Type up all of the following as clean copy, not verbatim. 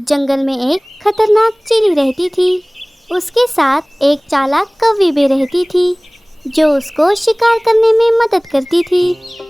जंगल में एक खतरनाक चील रहती थी। उसके साथ एक चालाक कौवी भी रहती थी जो उसको शिकार करने में मदद करती थी।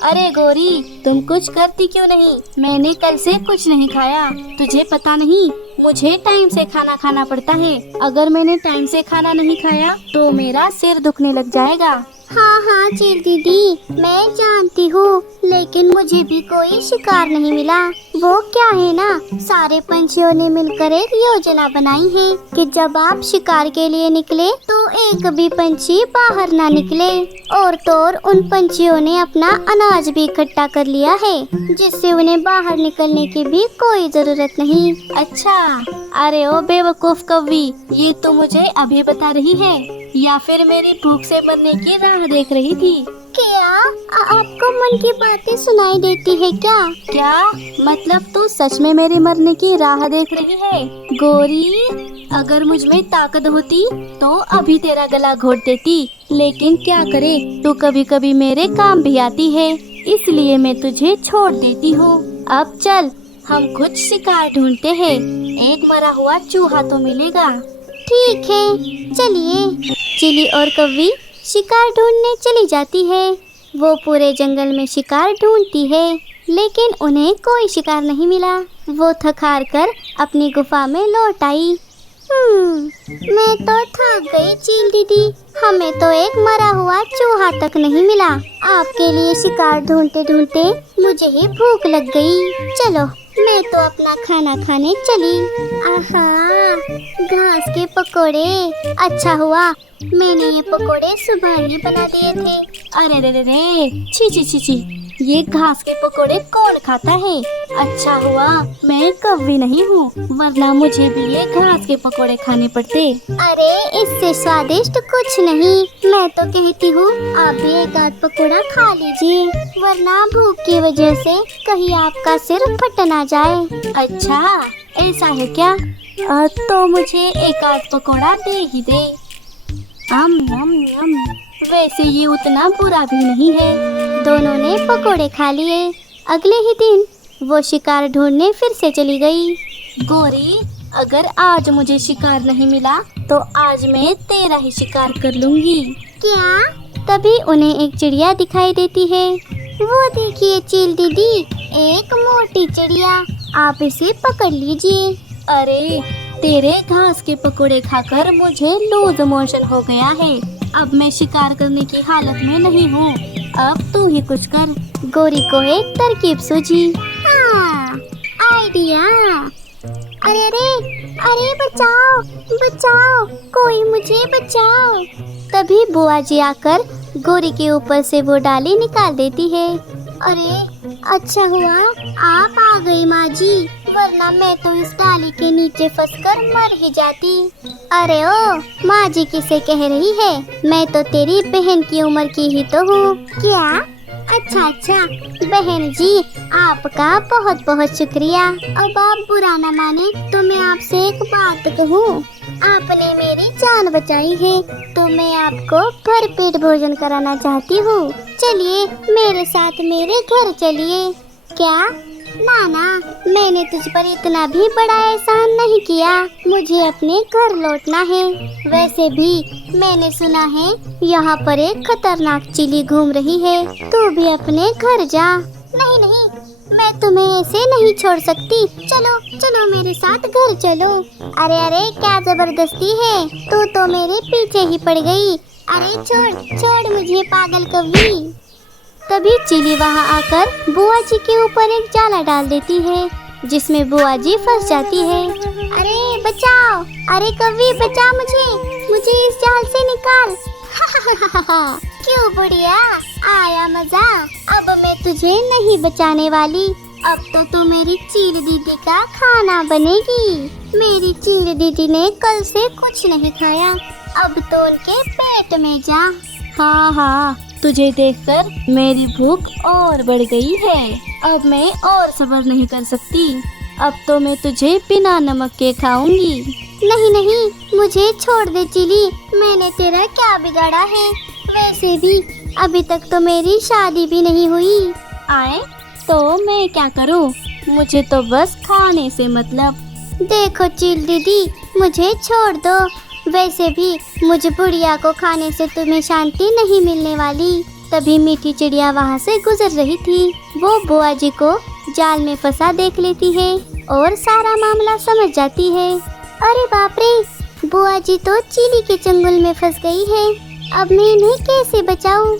अरे गोरी, तुम कुछ करती क्यों नहीं? मैंने कल से कुछ नहीं खाया। तुझे पता नहीं, मुझे टाइम से खाना खाना पड़ता है। अगर मैंने टाइम से खाना नहीं खाया तो मेरा सिर दुखने लग जाएगा। हाँ हाँ चील दीदी, मैं जानती हूँ, लेकिन मुझे भी कोई शिकार नहीं मिला। वो क्या है ना, सारे पंछियों ने मिलकर एक योजना बनाई है कि जब आप शिकार के लिए निकले तो एक भी पंछी बाहर ना निकले। और तो और उन पंछियों ने अपना अनाज भी इकट्ठा कर लिया है, जिससे उन्हें बाहर निकलने की भी कोई जरूरत नहीं। अच्छा, अरे ओ बेवकूफ कौवी, ये तो मुझे अभी बता रही है या फिर मेरी भूख से मरने की राह देख रही थी? क्या आपको मन की बातें सुनाई देती है क्या? क्या मतलब तू सच में मेरी मरने की राह देख रही है? गोरी, अगर मुझ में ताकत होती तो अभी तेरा गला घोट देती, लेकिन क्या करे, तू कभी कभी मेरे काम भी आती है, इसलिए मैं तुझे छोड़ देती हूँ। अब चल, हम कुछ शिकार ढूंढते हैं। एक मरा हुआ चूहा तो मिलेगा। ठीक है, चलिए। चिली और कौवी शिकार ढूंढने चली जाती है। वो पूरे जंगल में शिकार ढूंढती है, लेकिन उन्हें कोई शिकार नहीं मिला। वो थक हार कर अपनी गुफा में लौट आई। मैं तो थक गई चील दीदी, हमें तो एक मरा हुआ चूहा तक नहीं मिला। आपके लिए शिकार ढूंढते ढूंढते मुझे ही भूख लग गई। चलो, मैं तो अपना खाना खाने चली। आहा, घास के पकोड़े, अच्छा हुआ मैंने ये पकोड़े सुबह ही बना दिए थे। अरे रे रे रे, छी छी छी छी, ये घास के पकोड़े कौन खाता है? अच्छा हुआ मैं कौवी नहीं हूँ, वरना मुझे भी ये घास के पकोड़े खाने पड़ते। अरे इससे स्वादिष्ट कुछ नहीं, मैं तो कहती हूँ आप भी एक आध पकोड़ा खा लीजिए, वरना भूख की वजह से कहीं आपका सिर फट ना जाए। अच्छा ऐसा है क्या? तो मुझे एक आध पकोड़ा दे ही दे। वैसे ये उतना बुरा भी नहीं है। दोनों ने पकोड़े खा लिए। अगले ही दिन वो शिकार ढूंढने फिर से चली गई। गोरी, अगर आज मुझे शिकार नहीं मिला तो आज मैं तेरा ही शिकार कर लूंगी। क्या? तभी उन्हें एक चिड़िया दिखाई देती है। वो देखिए चील दीदी, एक मोटी चिड़िया, आप इसे पकड़ लीजिए। अरे तेरे घास के पकोड़े खाकर मुझे लूज मोशन हो गया है, अब मैं शिकार करने की हालत में नहीं हूँ। अब तू ही कुछ कर। गोरी को एक तरकीब सूझी। हाँ, आइडिया। अरे अरे अरे, बचाओ बचाओ, कोई मुझे बचाओ। तभी बुआ जी आकर गोरी के ऊपर से वो डाली निकाल देती है। अरे अच्छा हुआ आप आ गई माँ जी, वरना मैं तो इस डाली के नीचे फंसकर मर ही जाती। अरे ओ, माँ जी किसे कह रही है? मैं तो तेरी बहन की उम्र की ही तो हूँ। क्या? अच्छा अच्छा बहन जी, आपका बहुत बहुत शुक्रिया। अब आप बुरा न माने तो मैं आपसे एक बात कहूँ। आपने मेरी जान बचाई है तो मैं आपको भरपेट भोजन कराना चाहती हूँ। चलिए मेरे साथ मेरे घर चलिए। क्या? ना, मैंने तुझ पर इतना भी बड़ा एहसान नहीं किया, मुझे अपने घर लौटना है। वैसे भी मैंने सुना है यहाँ पर एक खतरनाक चिली घूम रही है, तू भी अपने घर जा। नहीं, मैं तुम्हें ऐसे नहीं छोड़ सकती। चलो चलो मेरे साथ घर चलो। अरे अरे, क्या जबरदस्ती है, तू तो मेरे पीछे ही पड़ गई। अरे छोड़ मुझे पागल कौवी। तभी चिली वहाँ आकर बुआ जी के ऊपर एक जाला डाल देती है, जिसमें बुआ जी फंस जाती है। अरे बचाओ, अरे कौवी बचा मुझे इस जाल से निकाल। क्यों बुढ़िया, आया मजा? अब मैं तुझे नहीं बचाने वाली, अब तो तू मेरी चील दीदी का खाना बनेगी। मेरी चील दीदी ने कल से कुछ नहीं खाया, अब तो उनके पेट में जा। हाँ, तुझे देखकर मेरी भूख और बढ़ गई है, अब मैं और सब्र नहीं कर सकती। अब तो मैं तुझे बिना नमक के खाऊंगी। नहीं, मुझे छोड़ दे चिली, मैंने तेरा क्या बिगाड़ा है? वैसे भी अभी तक तो मेरी शादी भी नहीं हुई। आए तो मैं क्या करूं, मुझे तो बस खाने से मतलब। देखो चील दीदी, मुझे छोड़ दो। वैसे भी मुझे बुढ़िया को खाने से तुम्हें शांति नहीं मिलने वाली। तभी मीठी चिड़िया वहाँ से गुजर रही थी। वो बुआ जी को जाल में फंसा देख लेती है और सारा मामला समझ जाती है। अरे बाप रे, बुआ जी तो चीली के चंगुल में फंस गई है। अब मैं इन्हें कैसे बचाऊं?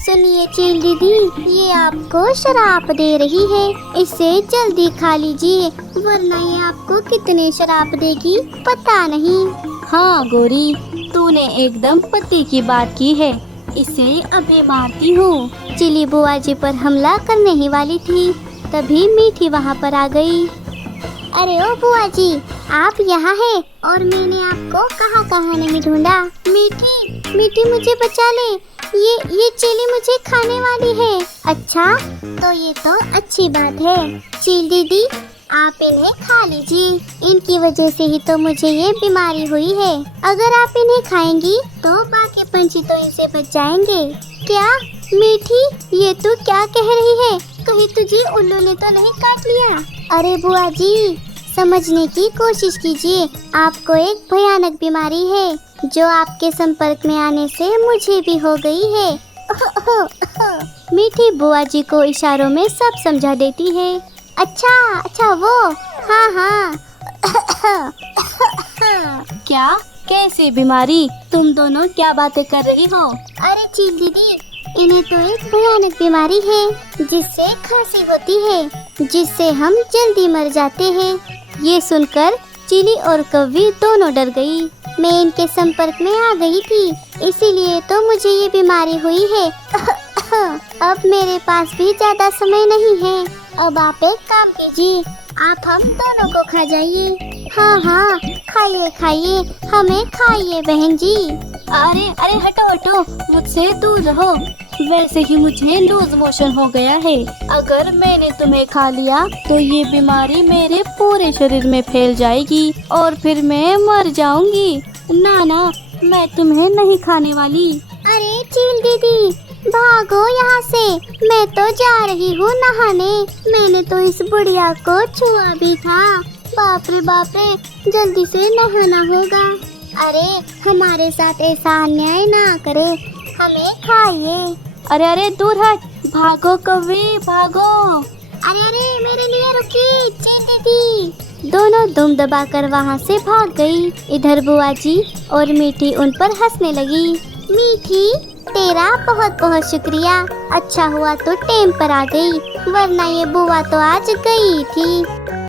सुनिए चील दीदी, ये आपको शराप दे रही है, इसे जल्दी खा लीजिए, वरना ये आपको कितने शराप देगी पता नहीं। हाँ गोरी, तूने एकदम पति की बात की है, इसे अभी मारती हूँ। चिली बुआ जी पर हमला करने ही वाली थी, तभी मीठी वहाँ पर आ गई। अरे ओ बुआ जी, आप यहाँ हैं और मैंने आपको कहाँ नहीं ढूंढा। मीठी मीठी, मुझे बचा ले, ये चीली मुझे खाने वाली है। अच्छा, तो ये तो अच्छी बात है। चील दीदी, आप इन्हें खा लीजिए, इनकी वजह से ही तो मुझे ये बीमारी हुई है। अगर आप इन्हें खाएंगी तो बाकी पंछी तो इनसे बच जाएंगे। क्या मीठी, ये तू क्या कह रही है? कहीं तुझे उल्लू ने तो नहीं काट लिया? अरे बुआ जी, समझने की कोशिश कीजिए, आपको एक भयानक बीमारी है जो आपके संपर्क में आने से मुझे भी हो गई है। मीठी बुआ जी को इशारों में सब समझा देती है। अच्छा वो, हाँ। क्या? कैसी बीमारी? तुम दोनों क्या बातें कर रही हो? अरे चील दीदी, इन्हें तो एक भयानक बीमारी है जिससे खांसी होती है, जिससे हम जल्दी मर जाते हैं। ये सुनकर चिली और कव्वी दोनों डर गई। मैं इनके संपर्क में आ गई थी, इसीलिए तो मुझे ये बीमारी हुई है। अब मेरे पास भी ज्यादा समय नहीं है। अब आप एक काम कीजिए, आप हम दोनों को खा जाइए। हाँ, खाइए, हमें खाइए बहन जी। अरे हटो, मुझसे दूर रहो। वैसे ही मुझे लूज मोशन हो गया है, अगर मैंने तुम्हें खा लिया तो ये बीमारी मेरे पूरे शरीर में फैल जाएगी और फिर मैं मर जाऊंगी। ना, मैं तुम्हें नहीं खाने वाली। अरे चील दीदी, भागो यहाँ से, मैं तो जा रही हूँ नहाने। मैंने तो इस बुढ़िया को छुआ भी था। बाप रे, जल्दी से नहाना होगा। अरे हमारे साथ ऐसा अन्याय ना करे, हमें खाइए। अरे दूर हट, भागो कव्वी, भागो। अरे मेरे लिए रुकिए चील दीदी। दोनों दुम दबाकर वहाँ से भाग गई। इधर बुआ जी और मीठी उन पर हंसने लगी। मीठी, तेरा बहुत शुक्रिया, अच्छा हुआ तो टेम पर आ गई, वरना ये बुआ तो आज गई थी।